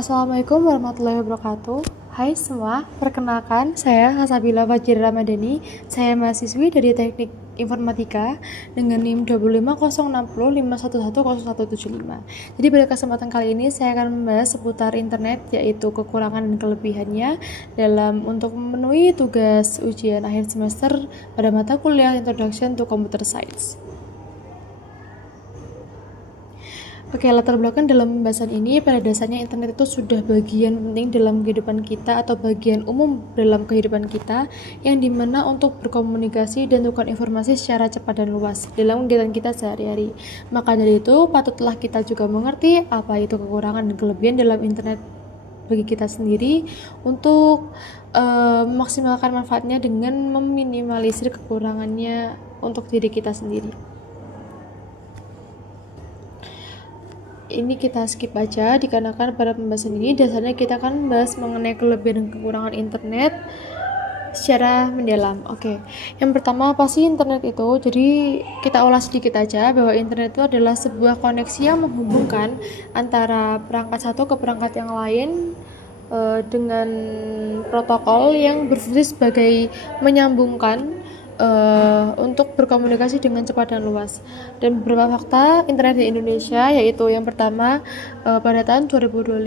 Assalamualaikum warahmatullahi wabarakatuh. Hai semua, perkenalkan saya Hasabila Fajri Ramadhani. Saya mahasiswi dari Teknik Informatika dengan NIM 2506051100175. Jadi pada kesempatan kali ini saya akan membahas seputar internet, yaitu kekurangan dan kelebihannya dalam untuk memenuhi tugas ujian akhir semester pada mata kuliah Introduction to Computer Science. Oke, latar belakang dalam pembahasan ini pada dasarnya internet itu sudah bagian penting dalam kehidupan kita atau bagian umum dalam kehidupan kita yang dimana untuk berkomunikasi dan tukar informasi secara cepat dan luas dalam kegiatan kita sehari-hari. Maka dari itu patutlah kita juga mengerti apa itu kekurangan dan kelebihan dalam internet bagi kita sendiri untuk memaksimalkan manfaatnya dengan meminimalisir kekurangannya untuk diri kita sendiri. Ini kita skip aja dikarenakan pada pembahasan ini dasarnya kita akan membahas mengenai kelebihan dan kekurangan internet secara mendalam. Oke. Yang pertama apa sih internet itu? Jadi kita ulas sedikit aja bahwa internet itu adalah sebuah koneksi yang menghubungkan antara perangkat satu ke perangkat yang lain dengan protokol yang berfungsi sebagai menyambungkan untuk berkomunikasi dengan cepat dan luas. Dan beberapa fakta internet di Indonesia, yaitu yang pertama pada tahun 2025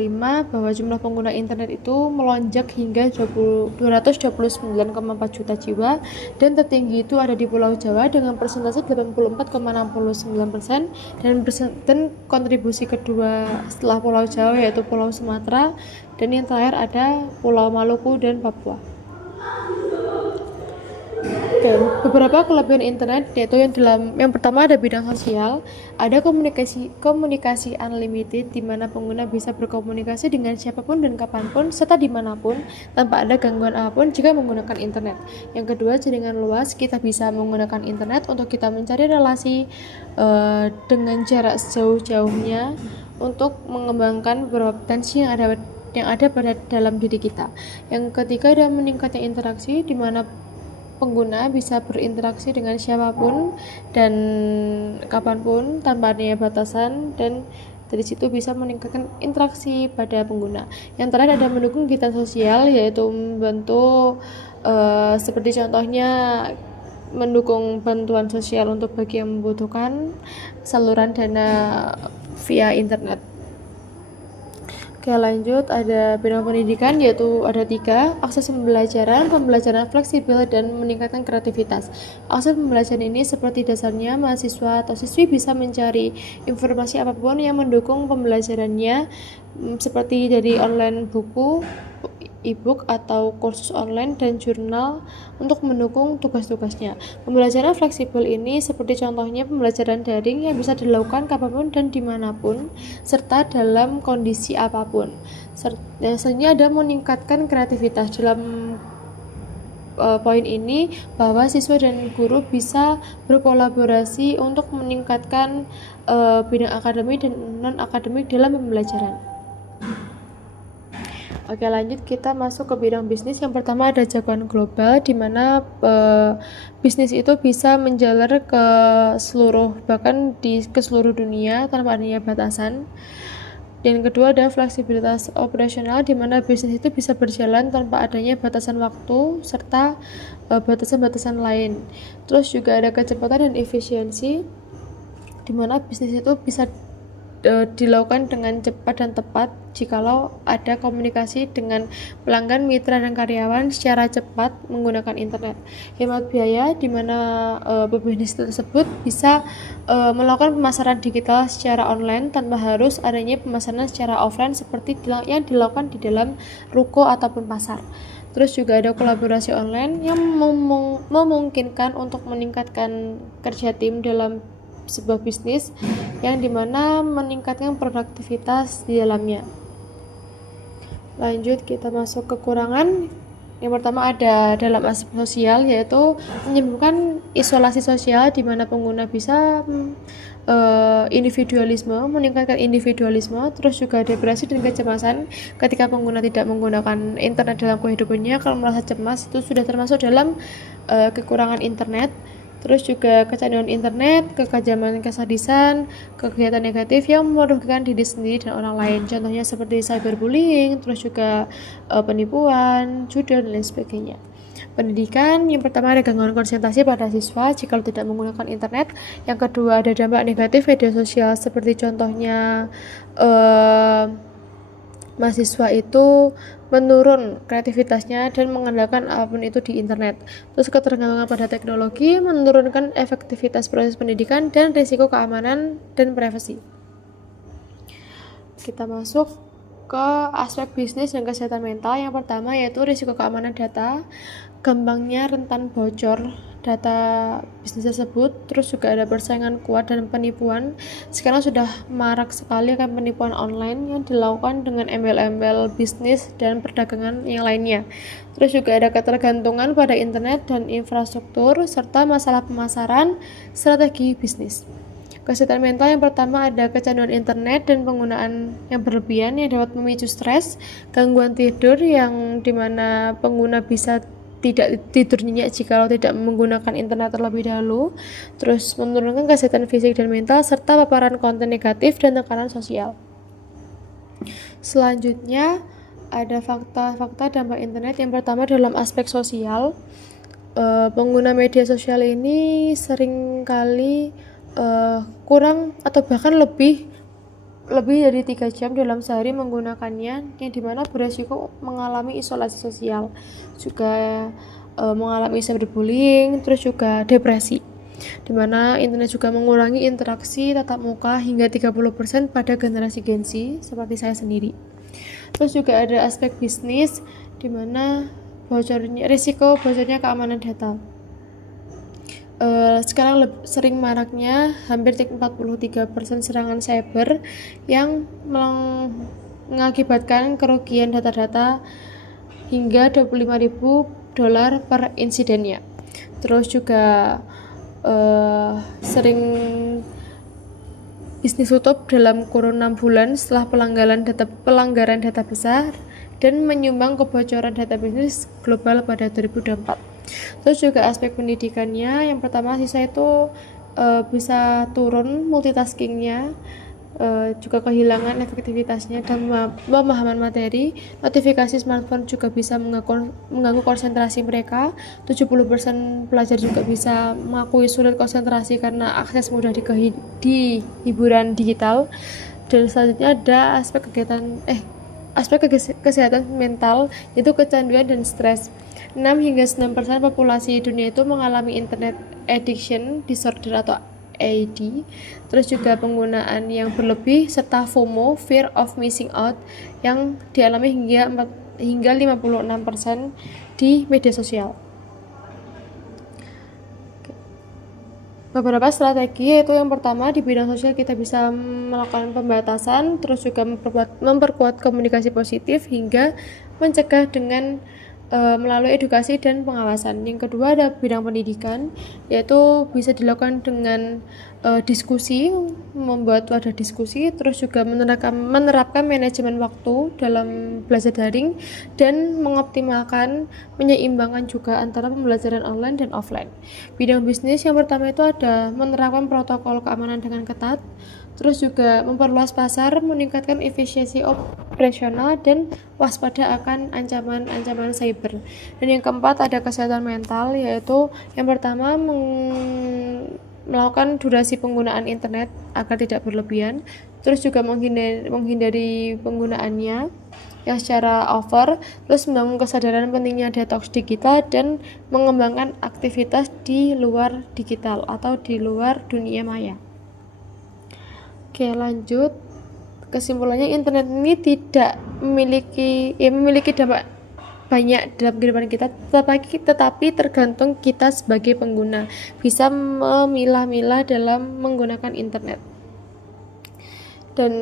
bahwa jumlah pengguna internet itu melonjak hingga 229,4 juta jiwa, dan tertinggi itu ada di Pulau Jawa dengan persentase 84,69%, dan kontribusi kedua setelah Pulau Jawa yaitu Pulau Sumatera, dan yang terakhir ada Pulau Maluku dan Papua. Oke, beberapa kelebihan internet yaitu yang pertama ada bidang sosial, ada komunikasi unlimited di mana pengguna bisa berkomunikasi dengan siapapun dan kapanpun serta dimanapun tanpa ada gangguan apapun jika menggunakan internet. Yang kedua, jaringan luas, kita bisa menggunakan internet untuk kita mencari relasi dengan jarak sejauh-jauhnya untuk mengembangkan beberapa potensi yang ada pada dalam diri kita. Yang ketiga, ada meningkatnya interaksi di mana pengguna bisa berinteraksi dengan siapapun dan kapanpun tanpa adanya batasan, dan dari situ bisa meningkatkan interaksi pada pengguna. Yang terakhir ada mendukung kegiatan sosial, yaitu membantu seperti contohnya mendukung bantuan sosial untuk bagi yang membutuhkan saluran dana via internet. Oke, lanjut ada bidang pendidikan, yaitu ada 3, akses pembelajaran fleksibel dan meningkatkan kreativitas. Akses pembelajaran ini seperti dasarnya mahasiswa atau siswi bisa mencari informasi apapun yang mendukung pembelajarannya, seperti dari online buku, e-book atau kursus online dan jurnal untuk mendukung tugas-tugasnya. Pembelajaran fleksibel ini seperti contohnya pembelajaran daring yang bisa dilakukan kapanpun dan dimanapun serta dalam kondisi apapun. Selanjutnya ada meningkatkan kreativitas. Dalam poin ini bahwa siswa dan guru bisa berkolaborasi untuk meningkatkan bidang akademik dan non-akademik dalam pembelajaran. Oke, lanjut kita masuk ke bidang bisnis. Yang pertama ada jagoan global, di mana bisnis itu bisa menjalar ke seluruh dunia tanpa adanya batasan. Dan yang kedua ada fleksibilitas operasional, di mana bisnis itu bisa berjalan tanpa adanya batasan waktu serta batasan-batasan lain. Terus juga ada kecepatan dan efisiensi, di mana bisnis itu bisa dilakukan dengan cepat dan tepat jikalau ada komunikasi dengan pelanggan, mitra, dan karyawan secara cepat menggunakan internet. Hemat biaya, di mana pebisnis tersebut bisa melakukan pemasaran digital secara online tanpa harus adanya pemasaran secara offline seperti yang dilakukan di dalam ruko ataupun pasar. Terus juga ada kolaborasi online yang memungkinkan untuk meningkatkan kerja tim dalam sebuah bisnis yang dimana meningkatkan produktivitas di dalamnya. Lanjut kita masuk kekurangan. Yang pertama ada dalam aspek sosial, yaitu menyebabkan isolasi sosial di mana pengguna bisa meningkatkan individualisme. Terus juga depresi dan kecemasan ketika pengguna tidak menggunakan internet dalam kehidupannya. Kalau merasa cemas itu sudah termasuk dalam kekurangan internet. Terus juga kecanduan internet, kekejaman kesadisan, kegiatan negatif yang merugikan diri sendiri dan orang lain. Contohnya seperti cyberbullying, terus juga penipuan, judi dan lain sebagainya. Pendidikan, yang pertama ada gangguan konsentrasi pada siswa jika tidak menggunakan internet. Yang kedua ada dampak negatif media sosial seperti contohnya mahasiswa itu menurun kreativitasnya dan mengandalkan apapun itu di internet. Terus ketergantungan pada teknologi menurunkan efektivitas proses pendidikan dan risiko keamanan dan privasi. Kita masuk ke aspek bisnis dan kesehatan mental. Yang pertama yaitu risiko keamanan data, gampangnya rentan bocor data bisnis tersebut. Terus juga ada persaingan kuat dan penipuan. Sekarang sudah marak sekali kan penipuan online yang dilakukan dengan embel-embel bisnis dan perdagangan yang lainnya. Terus juga ada ketergantungan pada internet dan infrastruktur serta masalah pemasaran strategi bisnis. Kesehatan mental yang pertama ada kecanduan internet dan penggunaan yang berlebihan yang dapat memicu stres, gangguan tidur yang dimana pengguna bisa tidak tidur nyenyak jika tidak menggunakan internet terlebih dahulu, terus menurunkan kesehatan fisik dan mental serta paparan konten negatif dan tekanan sosial. Selanjutnya ada fakta-fakta dampak internet. Yang pertama dalam aspek sosial, pengguna media sosial ini seringkali kurang atau bahkan lebih dari 3 jam dalam sehari menggunakannya, yang dimana beresiko mengalami isolasi sosial, juga mengalami cyberbullying, terus juga depresi, dimana internet juga mengurangi interaksi tatap muka hingga 30% pada generasi Gen Z seperti saya sendiri. Terus juga ada aspek bisnis, dimana risiko bocornya keamanan data. Sekarang sering maraknya hampir 43% serangan cyber yang mengakibatkan kerugian data-data hingga $25.000 per insidennya. Terus juga sering bisnis tutup dalam kurun 6 bulan setelah pelanggaran data besar dan menyumbang kebocoran data bisnis global pada 2024. Terus juga aspek pendidikannya, yang pertama siswa itu bisa turun multitaskingnya, juga kehilangan efektivitasnya dan pemahaman materi. Notifikasi smartphone juga bisa mengganggu konsentrasi mereka. 70% pelajar juga bisa mengakui sulit konsentrasi karena akses mudah di hiburan digital. Dan selanjutnya ada aspek kesehatan mental, yaitu kecanduan dan stres. 6-9% populasi dunia itu mengalami internet addiction disorder atau AD. Terus juga penggunaan yang berlebih serta FOMO, fear of missing out, yang dialami hingga 56% di media sosial. Beberapa strategi, yaitu yang pertama di bidang sosial kita bisa melakukan pembatasan, terus juga memperkuat komunikasi positif hingga mencegah dengan melalui edukasi dan pengawasan. Yang kedua ada bidang pendidikan, yaitu bisa dilakukan dengan diskusi, membuat wadah diskusi, terus juga menerapkan manajemen waktu dalam belajar daring dan menyeimbangkan juga antara pembelajaran online dan offline. Bidang bisnis yang pertama itu ada menerapkan protokol keamanan dengan ketat, terus juga memperluas pasar, meningkatkan efisiensi operasional, dan waspada akan ancaman cyber. Dan yang keempat ada kesehatan mental, yaitu yang pertama melakukan durasi penggunaan internet agar tidak berlebihan, terus juga menghindari penggunaannya yang secara over, terus membangun kesadaran pentingnya detox digital dan mengembangkan aktivitas di luar digital atau di luar dunia maya. Oke, lanjut. Kesimpulannya, internet ini tidak memiliki dampak banyak dalam kehidupan kita, tetapi tergantung kita sebagai pengguna bisa memilah-milah dalam menggunakan internet. Dan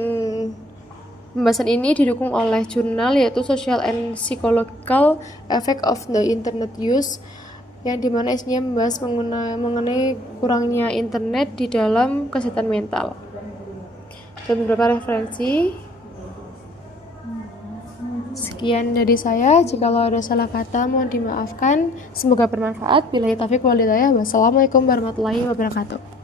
pembahasan ini didukung oleh jurnal, yaitu Social and Psychological Effect of the Internet Use, yang dimana isinya membahas mengenai kurangnya internet di dalam kesehatan mental. Dan beberapa referensi. Sekian dari saya, jikalau ada salah kata mohon dimaafkan. Semoga bermanfaat. Billahi taufiq wal hidayah. Wassalamualaikum warahmatullahi wabarakatuh.